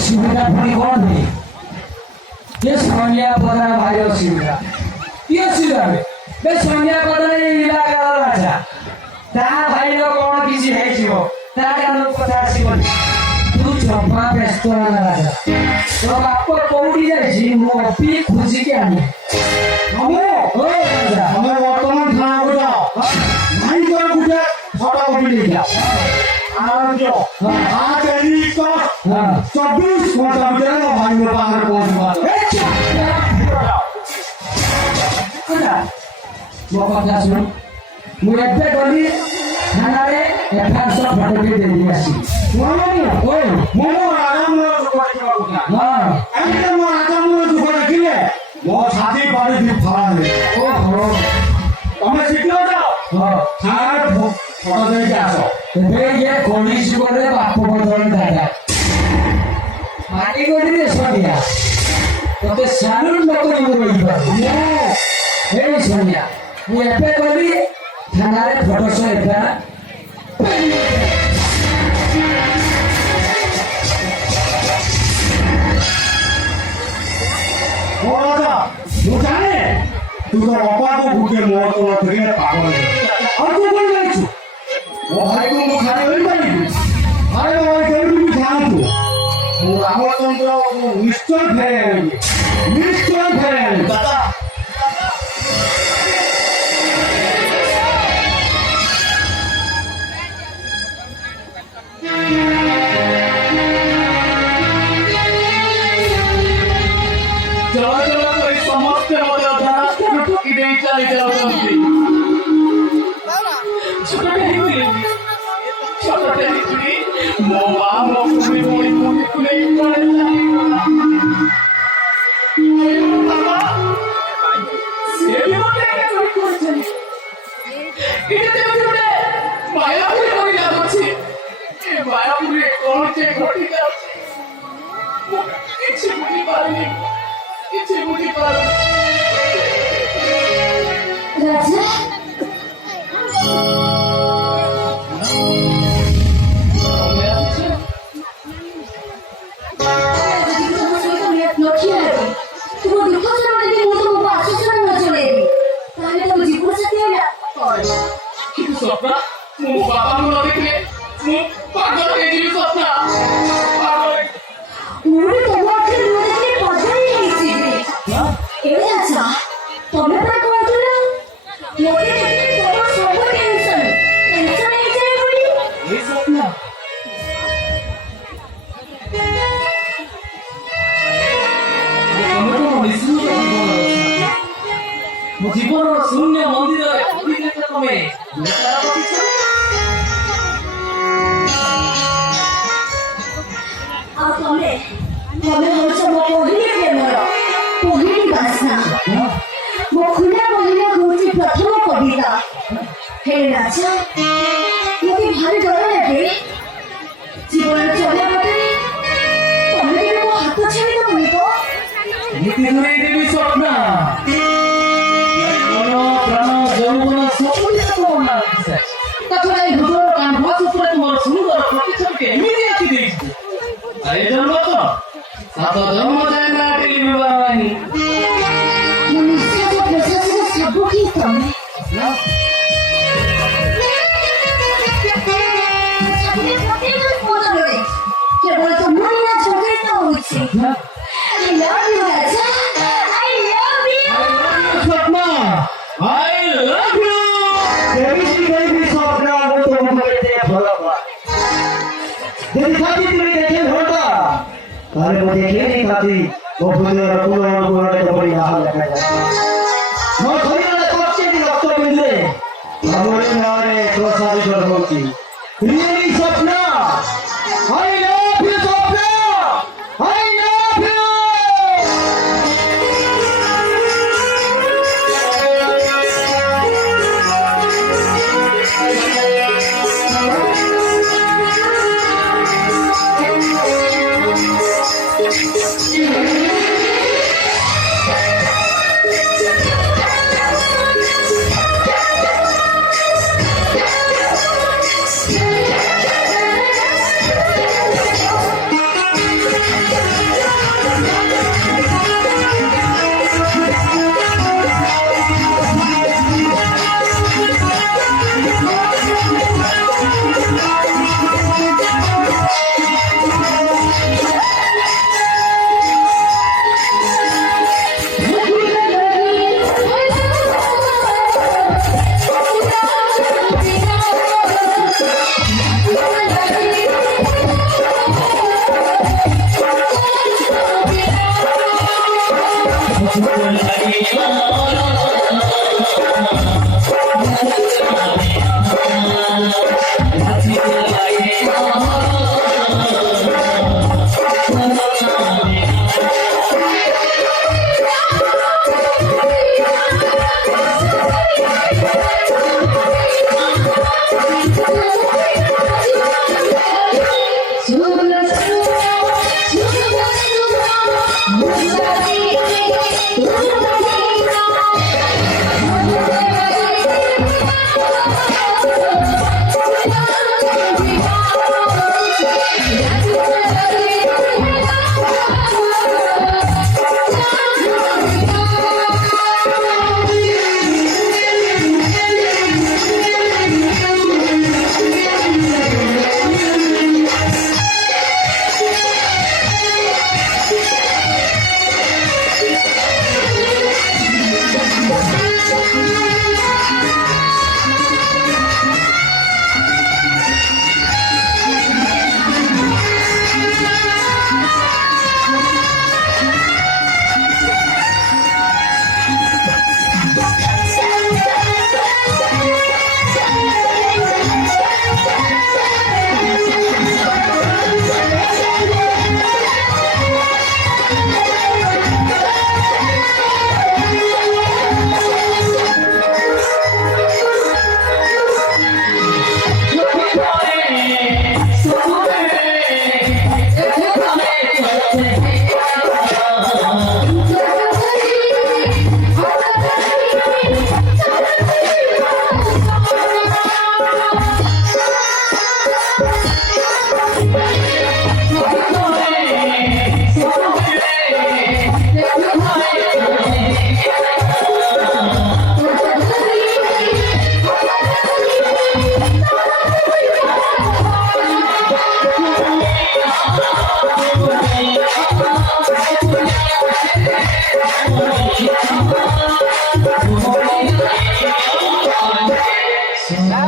सुविधा पुणी कौन है ये सोनिया पता भाई सुविधा ये सुविधा है बे सोनिया पता नहीं इलाका राजा ता भाई लोग कौन किसी है जीवो ता कानून पता जीवन तू चंपा बेस्तो ना राजा तो आपको पौड़ी जाए जीवो पी खुशी के आने हमें ओ राजा हमें वर्तमान थाना को जाओ भाई को मुझे फोटो कॉपी ले जाओ आराम आज एनी का 24 घंटा बिना भाई को बाहर पहुंचवा वो কথা শুন ମୁଁ ଏବେ ଗଲି ଥାନାରେ ଏଫଆଇଆର ସହ ଫଟୋ ଦେଇ ଆସି ଶୁଣନି ଓଏ ମୁଁ ଆରାମ କରିବାକୁ ନା ଏମିତି ମୋ ଆରାମ ଦୁଃଖ ଦେଖିଲେ ମୋ ସାଥୀ ବାଡ଼ି ବି ଫାଳେ ଓହୋ ତମେ ଶୀଘ୍ର ଯାଅ ଥାନାରେ ଫଟୋ ଦେଇକି ଆସ ଏବେ ଇଏ କୌଣସି ଗୋଟେ ବାପ ବଦଳ ଦାଦା ମାଟି ଗଡ଼ିରେ ସରିଆ ତତେ ସାଲୁଟ ନକରି ମୁଁ ରହିପାରୁନି ହେ ସୋନିଆ ମୁଁ ଏବେ ଗଲି ଥାନାରେ ଫଟୋ ସହ ଏଫଆଇଆର ओ राजा तू जाने तू तो बापा को भूखे मोर तो फिर पागल है और तू बोल रही तू वो भाई को मुख खाने नहीं पाई अरे वो केवल भी खाना तू वो रावण तंत्र निश्चय है दादा जीवन शून्य मंदिर प्रथम कविता हे राजा मुझे भारी डर लगे जीवन चले तुम्हें मो हाथ छाड़ी दबनी तो देवी स्वप्न अरे मुझे ये नहीं खाती वो पुण्य रखूँ और पुण्य तो बड़ी हाल लगा जाए मैं थोड़ी ना कोच्चे की रखतो बिंदे हमारे नारे तो सारी कर होती रियली सपना I love you सपना I love you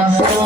Thank you.